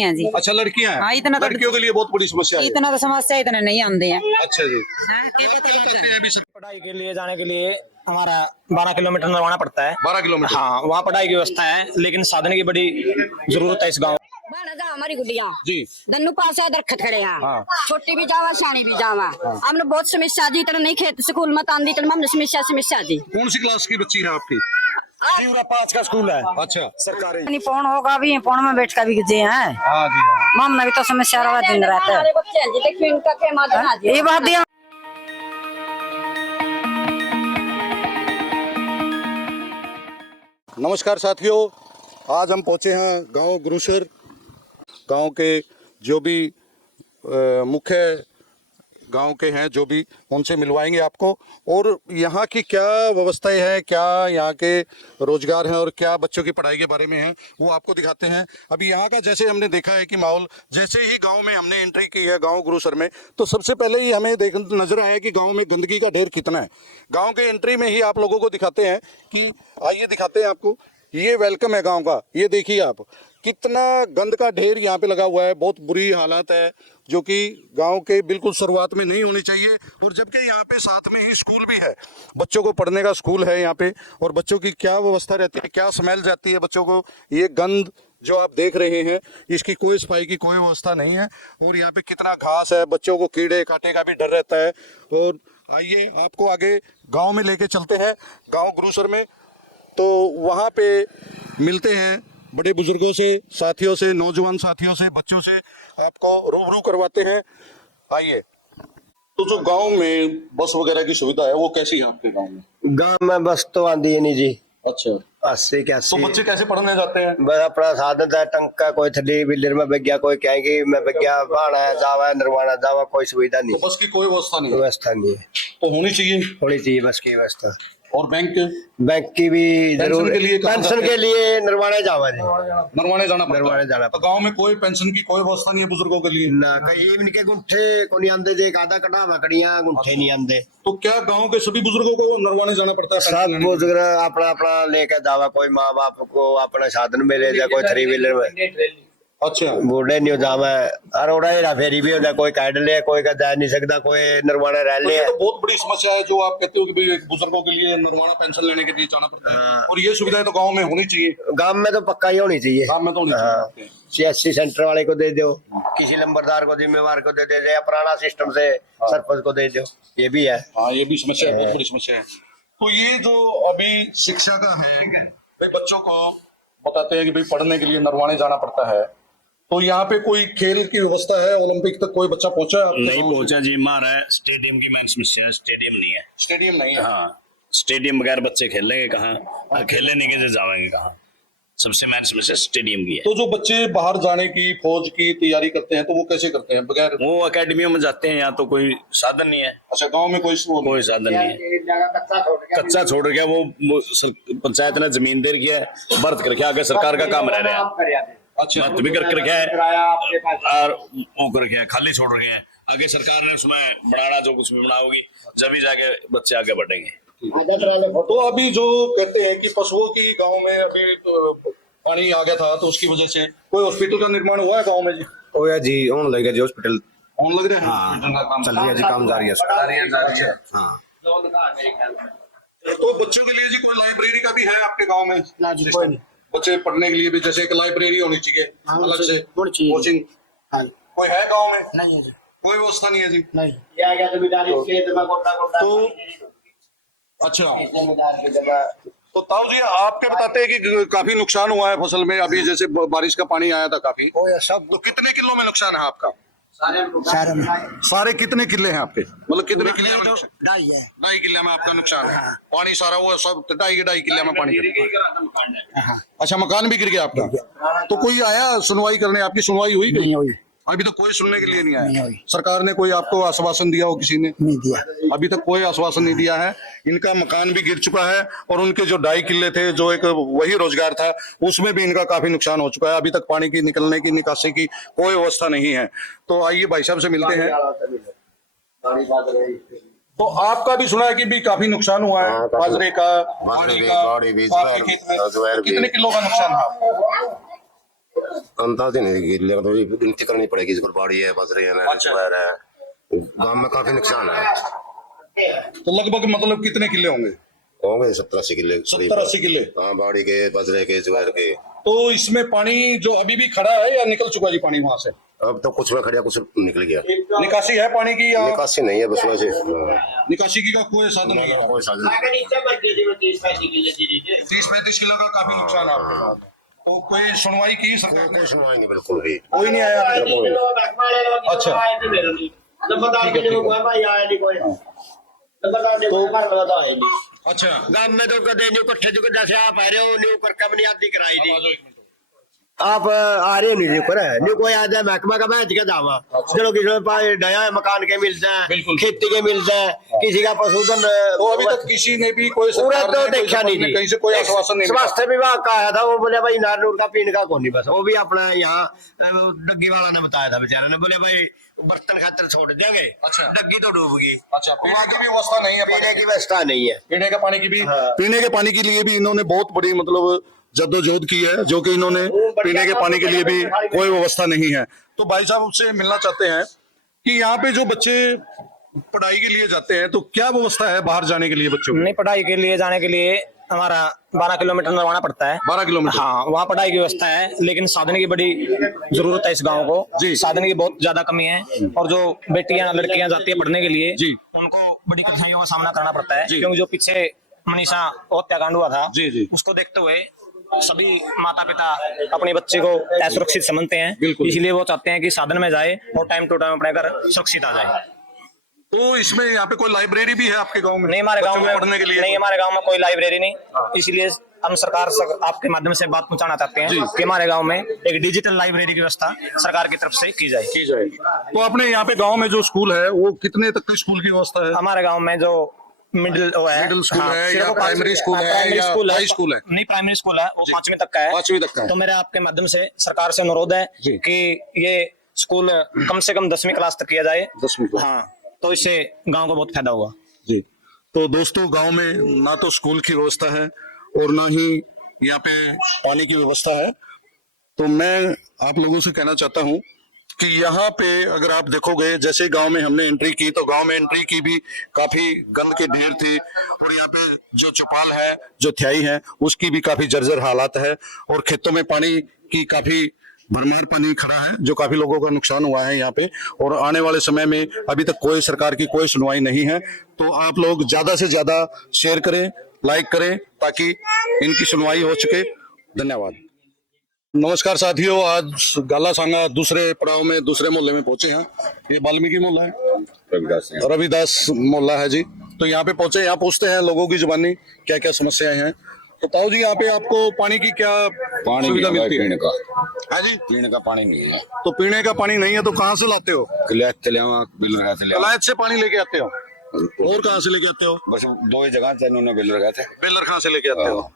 हैं जी। अच्छा, लड़कियां हैं। हाँ, इतना तो लड़कियों के लिए बहुत बड़ी समस्या है। इतना तो समस्या इतना नहीं आते हैं। अच्छा जी। हाँ, क्या करते हैं अभी सर? पढ़ाई के लिए जाने के लिए हमारा 12 किलोमीटर नरवाना पड़ता है। 12 किलोमीटर। हाँ, वहाँ पढ़ाई की व्यवस्था है, लेकिन साधन की बड़ी जरूरत है इस गांव। हमारी गुड़िया जी। दन्नू पास है दरखत खड़े हैं। हाँ। छोटी भी जावा सियाणी भी जावा। हमने बहुत समस्या जी तरह नहीं खेत स्कूल मत आंदी तरह हमने समस्या जी। कौन सी क्लास की बच्ची है आपकी? 5 का स्कूल है। अच्छा, सरकारी। नहीं पौन होगा भी पौन में बैठ का भी गए हैं। हाँ जी। मामला भी तो समस्या रहा दिन रात। हमारे बच्चे हैं जी देखिए इनका क्या माजरा जी। ये बात दिया। नमस्कार साथियों, आज हम पहुंचे हैं गांव गुरुसर। गांव के जो भी मुख्य गांव के हैं, जो भी, उनसे मिलवाएंगे आपको, और यहाँ की क्या व्यवस्थाएं हैं, क्या यहाँ के रोजगार हैं और क्या बच्चों की पढ़ाई के बारे में है, वो आपको दिखाते हैं। अभी यहाँ का जैसे हमने देखा है कि माहौल, जैसे ही गांव में हमने एंट्री की है गांव गुरुसर में, तो सबसे पहले ही हमें नजर आया कि गांव में गंदगी का ढेर कितना है। गांव के एंट्री में ही आप लोगों को दिखाते हैं कि आइए दिखाते हैं आपको। ये वेलकम है गांव का, ये देखिए आप, कितना गंद का ढेर यहाँ पे लगा हुआ है। बहुत बुरी हालत है, जो कि गांव के बिल्कुल शुरुआत में नहीं होनी चाहिए। और जबकि यहाँ पे साथ में ही स्कूल भी है, बच्चों को पढ़ने का स्कूल है यहाँ पे, और बच्चों की क्या व्यवस्था रहती है, क्या स्मेल जाती है बच्चों को। ये गंद जो आप देख रहे हैं, इसकी कोई सफाई की कोई व्यवस्था नहीं है। और यहाँ पे कितना घास है, बच्चों को कीड़े कांटे का भी डर रहता है। और आइए आपको आगे गाँव में लेके चलते हैं, गाँव गुरुसर में। तो वहाँ पे मिलते हैं बड़े बुजुर्गों से, साथियों से, नौजवान साथियों से, बच्चों से, आपको रूबरू करवाते हैं। आइए। तो जो गांव में बस वगैरह की सुविधा है, वो कैसी है आपके गांव में? गांव में बस तो आंदी है नहीं जी। अच्छा। 80 के 80। तो बच्चे कैसे पढ़ने जाते हैं? बस अपना साधन है, टंका कोई थली बिल्डर में बग्या, कोई कहेंगे मैं बग्या बाणा है, जावा निर्वाणा जावा, कोई सुविधा नहीं। तो बस की कोई व्यवस्था नहीं है? व्यवस्था नहीं है। तो होनी चाहिए बस की व्यवस्था। और बैंक की भी जरूर के लिए पेंशन के लिए निर्वाणा जावा जी, नरवाने जाना पड़ता है। नरवाने जाना। तो गांव में कोई पेंशन की कोई व्यवस्था नहीं है बुजुर्गों के लिए? ना कहीं इनके गुंठे को नहीं आंदे, जे आधा कटा मकड़ियां गुंठे नहीं आंदे। तो क्या गांव के सभी बुजुर्गों को नरवाने जाना पड़ता है? सब बुजुर्ग अपना अपना लेकर जावा, कोई माँ बाप को अपना साधन में ले जाए, कोई थ्री व्हीलर में। अच्छा। बूढ़े नहीं हो जावा, अरोड़ा ही फेरी भी हो जाए, कोई काट ले, कोई का जा नहीं सकता, कोई नरवाना रह ले। तो बहुत बड़ी समस्या है जो आप कहते हो कि भाई बुजुर्गों के लिए नरवाना पेंशन लेने के लिए जाना पड़ता है। और ये सुविधाएं तो गांव में होनी चाहिए। गांव में तो पक्का ही होनी चाहिए। गांव में तो होनी चाहिए। CSC सेंटर वाले को दे दो, किसी लंबरदार को, जिम्मेवार को दे दे, या पुराना सिस्टम से सरपंच को दे दो, ये भी है। हाँ, ये भी समस्या है, बहुत बड़ी समस्या है। तो ये जो अभी शिक्षा का है, भाई बच्चों को बताते हैं कि भाई पढ़ने के लिए नरवाने जाना पड़ता है, तो यहाँ पे कोई खेल की व्यवस्था है? ओलंपिक तक कोई बच्चा पहुंचा है? नहीं पहुंचा जी। हमारा स्टेडियम की मेन समस्या है, स्टेडियम नहीं है। स्टेडियम नहीं है? हाँ, स्टेडियम बगैर बच्चे खेलेंगे कहाँ, और खेलने नहीं के जाएंगे कहाँ? सबसे मेन समस्या स्टेडियम की है। तो जो बच्चे बाहर जाने की, फौज की तैयारी करते हैं, तो वो कैसे करते हैं बगैर? वो अकेडमियों में जाते हैं, यहाँ तो कोई साधन नहीं है। अच्छा, गांव में कोई साधन नहीं है, कच्चा छोड़ गया। वो पंचायत ने जमीन दे रखी है, बर्थ करके आगे सरकार का काम रह रहा है। अच्छा, मत भी कर रखे है और वो कर रखे हैं, खाली छोड़ रखे हैं। आगे सरकार ने उसमें बढ़ाना, जो कुछ भी बनाओगी, जब भी जाके बच्चे आगे बढ़ेंगे। तो अभी जो कहते हैं कि पशुओं की गांव में अभी पानी आ गया था, तो उसकी वजह से कोई हॉस्पिटल का निर्माण हुआ है गांव में जी? ओया जी, होने लगा जी हॉस्पिटल, होने लग रहा है। हाँ, का काम चल रही है जी, काम जारी है। हाँ। तो बच्चों के लिए जी कोई लाइब्रेरी का भी है आपके गांव में? ना जी, कोई नहीं। बच्चे पढ़ने के लिए भी जैसे एक लाइब्रेरी होनी चाहिए अलग से, कोचिंग कोई है गांव में? नहीं है जी, कोई व्यवस्था नहीं है जी। नहीं। तो अच्छा, तो ताऊ जी आपके बताते हैं कि काफी नुकसान हुआ है फसल में। अभी जैसे बारिश का पानी आया था काफी, सब तो कितने किलो में नुकसान है आपका? सारे कितने किले हैं आपके, मतलब कितने किले में? 2.5 है। 2.5 किले में आपका नुकसान है। पानी सारा वो सब 2.5 किले में पानी गिर। अच्छा, मकान भी गिर गया आपका? तो कोई आया सुनवाई करने? आपकी सुनवाई हुई? नहीं हुई। अभी तक कोई सुनने के लिए नहीं आया। सरकार ने कोई आपको आश्वासन दिया हो? किसी ने नहीं दिया। अभी तक कोई आश्वासन नहीं दिया है। इनका मकान भी गिर चुका है, और उनके जो 2.5 किले थे, जो एक वही रोजगार था, उसमें भी इनका काफी नुकसान हो चुका है। अभी तक पानी की निकलने की, निकासी की कोई व्यवस्था नहीं है। तो आइए भाई साहब से मिलते हैं। तो आपका भी सुना है कि भी काफी नुकसान हुआ है बाजरे का, बाड़ी आपके खेत में। कितने किलो का नुकसान है? अंदाज नहीं, थोड़ी गिनती करनी पड़ेगी। इस पर बाड़ी है, बस रही है, गाँव में काफी नुकसान है। तो लगभग मतलब कितने किले होंगे? होंगे 70-80 किले। 70-80 किले। हाँ, बाड़ी के, बजरे के, जुआर के। तो इसमें पानी जो अभी भी खड़ा है या निकल चुका जी पानी वहां से? अब तो कुछ में खड़ा, कुछ निकल गया। निकासी है पानी की या निकासी नहीं है, बस वैसे निकासी की का कोई साधन नहीं है? कोई साधन नहीं। 30-35 किलो का काफी नुकसान है आपके। तो कोई सुनवाई की सरकार ने? कोई सुनवाई नहीं, बिल्कुल भी कोई नहीं आया अभी तक? अच्छा, अच्छा। गांव में तो कदे न्यू कट्ठे जो जैसे आप आ रहे हो, न्यू करके अपनी आदि कराई दी। आप आ रहे नहीं पर है न्यू कोई आदमी महकमा का बैठ के जावा। चलो किसी में पाए डया है, मकान के मिलते हैं, खेती के मिलते हैं, किसी का पशुधन। तो अभी तक किसी ने भी कोई पूरा सरकार तो ने देखा नहीं जी। कहीं से कोई आश्वासन नहीं मिला। स्वास्थ्य विभाग का आया था, वो बोले भाई नार नूर का पीने का कौन नहीं, बस वो भी अपना यहाँ डग्गी वाला ने बताया था बेचारे ने, बोले भाई बर्तन खातर छोड़ देंगे। अच्छा। डग्गी तो डूब गई। अच्छा, पीने की भी व्यवस्था नहीं है? पीने की व्यवस्था नहीं है। पीने के पानी की भी, पीने के पानी के लिए भी इन्होंने बहुत बड़ी मतलब जद्दोजहद की है, जो कि इन्होंने पीने के पानी के लिए भी कोई व्यवस्था नहीं है। तो भाई साहब उससे मिलना चाहते हैं कि यहाँ पे जो बच्चे पढ़ाई के लिए जाते हैं तो क्या व्यवस्था है बाहर जाने के लिए बच्चों को? नहीं, पढ़ाई के लिए जाने के लिए हमारा 12 किलोमीटर नरवाना पड़ता है। 12 किलोमीटर? हाँ, वहाँ पढ़ाई की व्यवस्था है, लेकिन साधन की बड़ी जरूरत है इस गांव को जी। साधन की बहुत ज्यादा कमी है, और जो बेटियां लड़कियां जाती है पढ़ने के लिए जी। उनको बड़ी कठिनाइयों का सामना करना पड़ता है, जी। क्योंकि जो पीछे मनीषा हत्याकांड हुआ था जी, जी। उसको देखते हुए सभी माता पिता अपने बच्चे को असुरक्षित समझते हैं, बिल्कुल। इसलिए वो चाहते हैं कि साधन में जाए और टाइम टू टाइम अपने घर सुरक्षित आ जाए। तो इसमें यहाँ पे कोई लाइब्रेरी भी है आपके गांव में? नहीं, हमारे गांव बच्चों में को पढ़ने के लिए? नहीं, हमारे गांव में कोई लाइब्रेरी नहीं, इसलिए हम सरकार से आपके माध्यम से बात पहुंचाना चाहते हैं कि हमारे गांव में एक डिजिटल लाइब्रेरी की व्यवस्था सरकार की तरफ से की जाए। तो अपने यहाँ पे गांव में जो स्कूल है वो कितने तक की स्कूल की व्यवस्था है? हमारे गांव में जो मिडिल स्कूल है या प्राइमरी स्कूल है या हाई स्कूल है? नहीं, प्राइमरी स्कूल है, वो 5वीं तक का है। 5वीं तक का है। तो मेरे आपके माध्यम से सरकार से अनुरोध है कि ये स्कूल कम से कम 10वीं क्लास तक किया जाए। 10वीं क्लास? हाँ, तो इससे गांव को बहुत फायदा होगा जी। तो दोस्तों, गांव में ना तो स्कूल की व्यवस्था है और ना ही यहाँ पे पानी की व्यवस्था है। तो मैं आप लोगों से कहना चाहता हूँ कि यहाँ पे अगर आप देखोगे, जैसे गांव में हमने एंट्री की तो गांव में एंट्री की भी काफी गंद के ढेर थी, और यहाँ पे जो चौपाल है, जो थ्याई है, उसकी भी काफी जर्जर हालात है, और खेतों में पानी की काफी भरमार पानी खड़ा है, जो काफी लोगों का नुकसान हुआ है यहाँ पे। और आने वाले समय में अभी तक कोई सरकार की कोई सुनवाई नहीं है। तो आप लोग ज्यादा से ज्यादा शेयर करें, लाइक करें, ताकि इनकी सुनवाई हो सके। धन्यवाद। नमस्कार साथियों, आज गाला सांगा दूसरे पड़ाव में, दूसरे मोहल्ले में पहुंचे हैं। ये वाल्मीकि मोहल्ला है, रविदास मोहल्ला है जी। तो यहाँ पे पहुंचे, यहाँ पूछते हैं लोगों की जुबानी क्या क्या समस्याएं हैं। तो ताऊ जी, यहाँ पे आपको पानी की क्या सुविधा मिलती है? पीने का? हाँ जी, पीने का पानी नहीं है। तो पीने का पानी नहीं है तो कहाँ से लाते हो? कलायत से लिया, बिलर से लिया। कलायत से पानी लेके आते हो? और कहाँ से लेके आते हो? बस 2 ही जगह से इन्होंने बिलर गए थे। बेलर खां से लेके आते हो?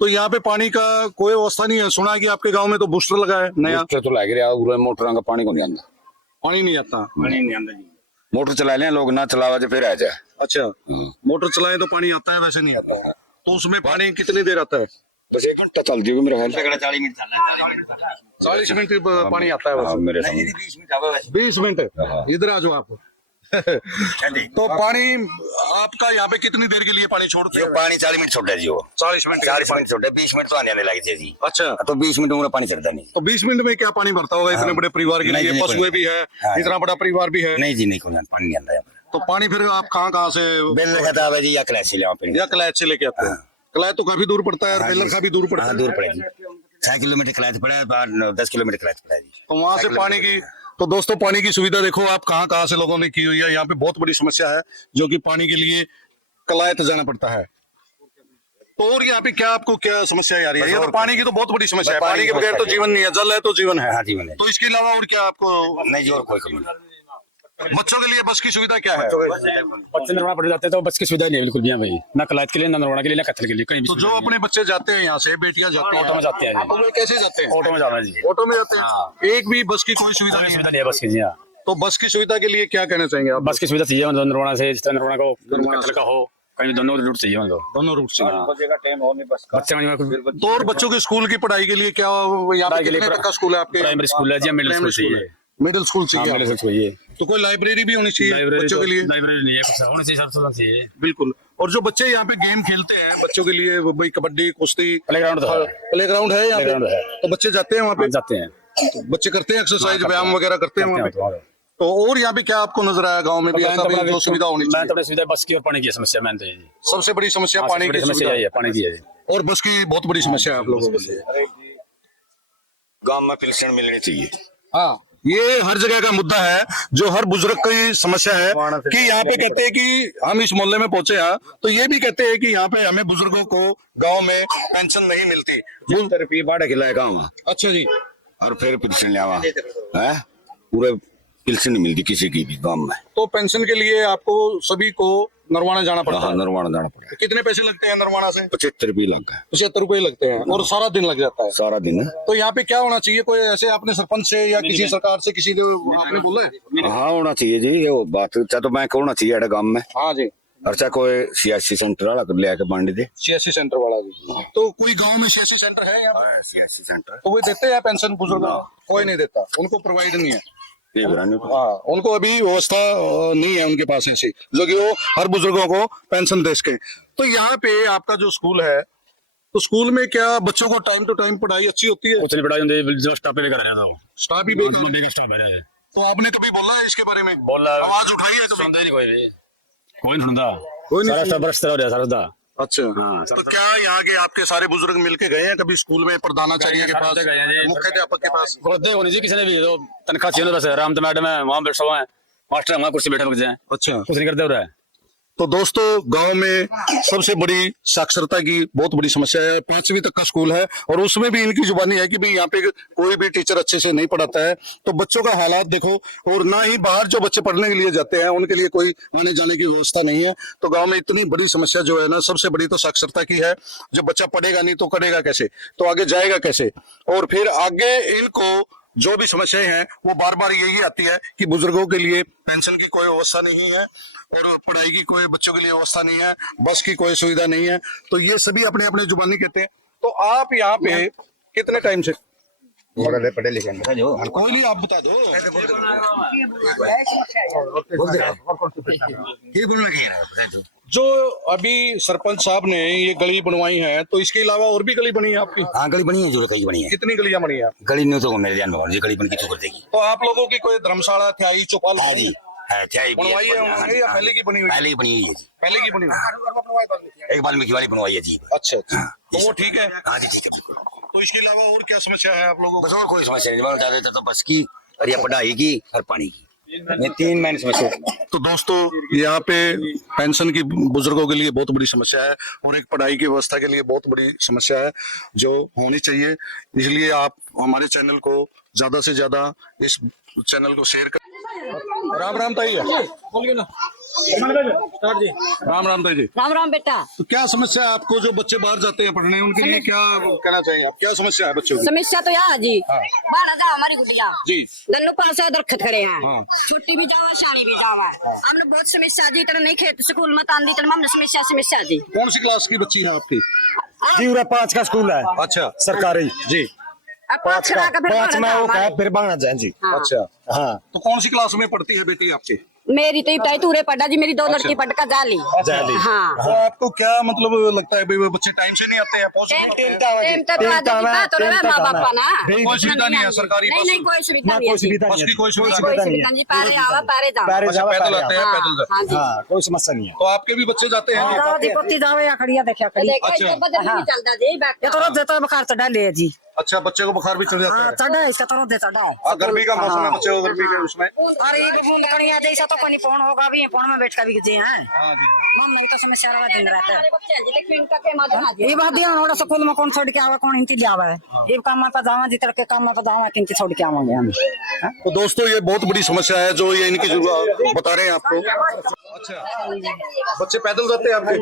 तो यहाँ पे पानी का कोई व्यवस्था नहीं है? सुना है कि आपके गांव में तो बूस्टर लगा है नया। तो लग रहा मोटर का पानी को नहीं आता। पानी नहीं आता? मोटर चला लें लोग, ना चलावा जो फिर आ जाए। अच्छा, मोटर चलाए तो पानी आता है, वैसे नहीं आता। तो उसमें पानी कितनी देर आता है? बस 1 घंटा चल जाएगा मेरा ख्याल। 40 मिनट पानी आता है हाँ, वैसे? मेरे समझ 20 मिनट? इधर आ जाओ आप। तो पानी आपका यहाँ पे कितनी देर के लिए पानी छोड़ते हो? पानी 40 मिनट छोड़ा जी, वो 40 मिनट? 40 मिनट छोड़ा, 20 मिनट तो आने लगे थे जी। अच्छा, तो 20 मिनट में पानी चढ़ता नहीं। तो 20 मिनट में क्या पानी भरता होगा इतने बड़े परिवार के लिए? पशुएं भी है, इतना बड़ा परिवार भी है। नहीं जी, नहीं, पानी नहीं आता। तो पानी फिर आप कहाँ से? बिलर खाता है जी, या कलायत से लिया? या कलायत से लेके आते हैं? कलायत तो काफी दूर पड़ता है और बेलर का भी दूर पड़ता है। दूर पड़ेगी, 6 किलोमीटर कलायत पड़ा, 10 किलोमीटर कलायत पड़ा जी। तो वहां से पानी की, तो दोस्तों पानी की सुविधा देखो आप कहाँ से लोगों ने की हुई है। यहाँ पे बहुत बड़ी समस्या है, जो कि पानी के लिए कलायत जाना पड़ता है। तो और यहाँ पे क्या आपको क्या समस्या आ रही है? ये तो पानी की तो बहुत बड़ी समस्या है। पानी के बगैर तो जीवन नहीं है, जल है तो जीवन है। हाँ, जीवन है। तो इसके अलावा और क्या आपको? नहीं जी, और कोई कमी नहीं। बच्चों के लिए बस की सुविधा क्या है? बच्चे नरवाना पड़ जाते हैं तो बस की सुविधा नहीं है बिल्कुल भी। भाई ना कलायत के लिए, ना नरवाना के लिए, ना कत्ल के लिए, कहीं भी। तो जो अपने बच्चे जाते हैं यहाँ से, बेटियां जाती हैं, ऑटो में जाते हैं। तो वे कैसे जाते हैं? ऑटो में जाना है जी। ऑटो में जाते हैं? एक भी बस की कोई सुविधा नहीं है? सुविधा नहीं है बस की जी। हाँ, तो बस की सुविधा के लिए क्या कहना चाहेंगे आप? बस की सुविधा चाहिए, नरवाना से, जिस तरह नरवाना का हो, कत्ल का हो, कहीं दोनों रूट चाहिए उनको। दोनों रूट से। बच्चे तो और बच्चों के स्कूल की पढ़ाई के लिए क्या यहाँ पे कितने तक का स्कूल है आपके? प्राइमरी स्कूल है जी, मिडिल स्कूल चाहिए। मिडिल स्कूल चाहिए मिडिल आपको? स्कूल चाहिए। तो कोई लाइब्रेरी भी होनी चाहिए बच्चों के लिए? लाइब्रेरी नहीं है, कुछ होना चाहिए, सब चाहिए। बिल्कुल। और जो बच्चे यहाँ पे गेम खेलते हैं बच्चों के लिए, वो भाई कबड्डी, कुश्ती, प्लेग्राउंड तो है। प्लेग्राउंड है यहाँ पे? प्लेग्राउंड है। तो बच्चे जाते हैं वहाँ पे? जाते हैं, तो बच्चे करते हैं एक्सरसाइज, हाँ, व्यायाम वगैरह करते हैं वहाँ पे? तो और यहाँ पे क्या आपको नजर आया गांव में भी ऐसा भी जो सुविधा होनी मैं चाहिए? तो सुविधा बस की और पानी की समस्या मैं तो यही। सबसे बड़ी समस्या पानी की समस्या सुविधा यही है, पानी की है। और बस की बहुत बड़ी समस्या है आप लोगों के लिए। गांव में पेंशन मिलनी चाहिए। हाँ, ये हर जगह का मुद्दा है, जो हर बुजुर्ग की समस्या है कि यहाँ पे कहते हैं कि हम इस मोहल्ले में पहुंचे हैं तो ये भी कहते हैं कि यहाँ पे हमें बुजुर्गों को गांव में पेंशन नहीं मिलती। 70 रुपये बाढ़ खिलाए गाँव, अच्छा जी। और फिर पेंशन लियावा है, पूरे पेंशन नहीं मिलती किसी की भी गाँव में। तो पेंशन के लिए आपको सभी को नरवाना जाना पड़ता हाँ, है? नरवाना जाना पड़ेगा। कितने पैसे लगते हैं नरवाना से? 75 रुपये लग गए। 75 रुपए लगते हैं और सारा दिन लग जाता है? सारा दिन। तो यहाँ पे क्या होना चाहिए? कोई ऐसे आपने सरपंच से या किसी सरकार से किसी ने आपने बोला है? हाँ होना चाहिए जी, ये वो बात चाहे तो बैंक होना चाहिए अड़े गाँव में, हाँ जी। और चाहे कोई सियासी सेंटर वाला ले आके बांट दे। सीएससी सेंटर वाला भी? तो कोई गांव में सीएससी सेंटर है यहाँ? सियासी सेंटर तो वो देते हैं पेंशन बुजुर्गों को? कोई नहीं देता, उनको प्रोवाइड नहीं है। ये बुरानी। हाँ, उनको अभी व्यवस्था नहीं है उनके पास ऐसी जो कि वो हर बुजुर्गों को पेंशन दे सके। तो यहाँ पे आपका जो स्कूल है, तो स्कूल में क्या बच्चों को टाइम टू टाइम पढ़ाई अच्छी होती है? कुछ नहीं पढ़ाई होती, जो स्टाफ पे लेकर रहता हूँ, स्टाफ भी बेकार? स्टाफ है। तो आपने कभी बोला है इसके बारे में? बोला, आवाज उठाई है कभी? सुनता ही नहीं कोई भी, कोई नहीं सुनता। कोई नहीं सारा स्टाफ बरसता हो रहा है, सारा। अच्छा। हाँ, तो क्या यहाँ के आपके सारे बुजुर्ग मिलके गए हैं कभी स्कूल में प्रधानाचार्य के पास, मुख्याध्यापक के पास? गोदे होनी चाहिए किसी ने भी, तो तनख्वाह चाहिए बस। राम तो मैडम है, वहाँ बैठ हुआ है, मास्टर वहाँ कुर्सी बैठे रुक जाए, अच्छा। कुछ नहीं करते हो रहा है। तो दोस्तों, गांव में सबसे बड़ी साक्षरता की बहुत बड़ी समस्या है। 5वीं तक का स्कूल है और उसमें भी इनकी जुबानी है कि भाई यहाँ पे कोई भी टीचर अच्छे से नहीं पढ़ाता है। तो बच्चों का हालात देखो, और ना ही बाहर जो बच्चे पढ़ने के लिए जाते हैं उनके लिए कोई आने जाने की व्यवस्था नहीं है। तो गांव में इतनी बड़ी समस्या जो है ना, सबसे बड़ी तो साक्षरता की है। जब बच्चा पढ़ेगा नहीं तो करेगा कैसे, तो आगे जाएगा कैसे? और फिर आगे इनको जो भी समस्याएं हैं वो बार बार यही आती है कि बुजुर्गों के लिए पेंशन की कोई व्यवस्था नहीं है और पढ़ाई की कोई बच्चों के लिए व्यवस्था नहीं है, बस की कोई सुविधा नहीं है। तो ये सभी अपने अपने जुबानी कहते हैं। तो आप यहाँ पे कितने टाइम से? पढ़े लिखे कोई नहीं, आप बता दो। ये बोलना क्या है? जो अभी सरपंच साहब ने ये गली बनवाई है, तो इसके अलावा और भी गली बनी है आपकी? हाँ गली बनी है, जो कहीं बनी है। कितनी गलियां बनी है? गली नहीं तो मेरे ध्यान में ये गली बन के कर देगी। तो आप लोगों की कोई धर्मशाला, थ्याई, चौपाल बनवाई है उन्होंने या पहले की बनी हुई? पहले की बनी हुई है जी, पहले की बनी हुई। एक वाल्मीकि वाली बनवाई है जी। अच्छा, तो वो ठीक है। हाँ जी ठीक है, बिल्कुल। तो इसके अलावा और क्या समस्या है आप लोगों को? बस और कोई समस्या नहीं, ज्यादा देता तो बस की और या पढ़ाई की और पानी की, ये 3 मेन समस्या। तो दोस्तों, यहाँ पे पेंशन की बुजुर्गों के लिए बहुत बड़ी समस्या है और एक पढ़ाई की व्यवस्था के लिए बहुत बड़ी समस्या है जो होनी चाहिए। इसलिए आप हमारे चैनल को ज्यादा से ज्यादा इस चैनल को शेयर कर। राम राम ताई, बोलिए ना। राम राम ताई जी। राम राम बेटा। तो क्या समस्या है आपको? जो बच्चे बाहर जाते हैं पढ़ने, उनके लिए क्या कहना चाहिए आप? क्या समस्या है बच्चों की? समस्या तो यहाँ जी, बाढ़ जा हमारी गुड़िया जी, नन्नू पास दरखत खड़े हैं, हाँ। छुट्टी भी जावा शानी भी जावा, हमने बहुत समस्या जी, तरह नहीं खेत स्कूल में तान दी, तरह हमने समस्या जी। कौन सी क्लास की बच्ची है आपकी? जी 5 का स्कूल है। अच्छा, सरकारी जी। 5 में वो है, फिर बांगना जाए जी। अच्छा, हाँ। तो कौन सी क्लास में पढ़ती है बेटी आपकी? मेरी तो इब्ताई तूरे पढ़ा जी, मेरी 2 लड़की पढ़ का जाली। हाँ। तो आपको क्या मतलब लगता है भाई वो बच्चे टाइम से नहीं आते हैं? कोई सुविधा नहीं है सरकारी बस? नहीं कोई सुविधा नहीं है, बस की कोई सुविधा कोई नहीं? सुविधा नहीं, पारे आवा पारे जाओ। अच्छा, पैदल आते हैं, पैदल जाते हैं। हाँ जी। हाँ, कोई समस्या नहीं है। तो आपके भी बच्चे जाते हैं? जाओ जी, पत्ती जावे या खड़िया देखा खड़ी। देखो इसका बदल नहीं चलता जी, बैठ ये तो रोज देता है, बुखार चढ़ा ले जी। अच्छा, बच्चे को बुखार भी चढ़ जाता है? चढ़ा है, इसका तो रोज दे चढ़ा है। गर्मी का मौसम है, बच्चे को गर्मी के उसमें। अरे एक बूंद कड़िया जैसा तो कोई पौन होगा भी, पौन में बैठ का भी जी हैं। हाँ जी। मम नहीं तो समस्या रहा दिन रात है। देखो इनका के मजा आ ये बात है, हमारा स्कूल में कौन छोड़ के आवा, कौन इनकी ले आवा है। ये काम में तो जावा, जितर के काम में तो जावा, किनकी छोड़ के आवांगे हम। तो दोस्तों, ये बहुत बड़ी समस्या है जो ये इनकी बता रहे हैं आपको। अच्छा, बच्चे पैदल जाते हैं आपके?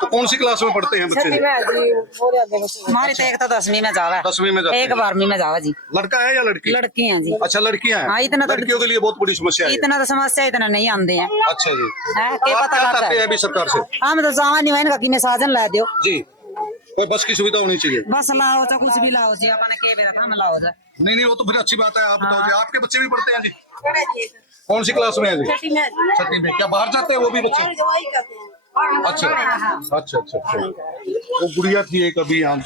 तो कौन सी क्लास में पढ़ते हैं बच्चे? हमारी तो एक तो 10वीं में जावा है। 10वीं में जाते एक हैं। 12वीं में जावा जी। लड़का है या लड़की? लड़की हैं जी। अच्छा लड़कियां हैं। हाँ, इतना तो- लड़कियों के लिए बहुत बड़ी समस्या है। इतना तो समस्या इतना नहीं आंदे हैं। अच्छा जी। हैं, तो के आप पता क्या लगता चाहते हैं है। अभी सरकार से? हम तो जावा नहीं मैंने कि साधन ला दियो। जी कोई बस की सुविधा होनी चाहिए। बस लाओ तो कुछ भी लाओ जी, अपने के बेरा हम लाओ जा। नहीं नहीं वो तो फिर अच्छी बात है। आप बताओ जी आपके बच्चे भी पढ़ते हैं जी? कौन सी क्लास में है जी? छठी में। क्या बाहर जाते हैं वो भी बच्चे? अच्छा अच्छा अच्छा अच्छा। वो गुड़िया थी एक अभी यहाँ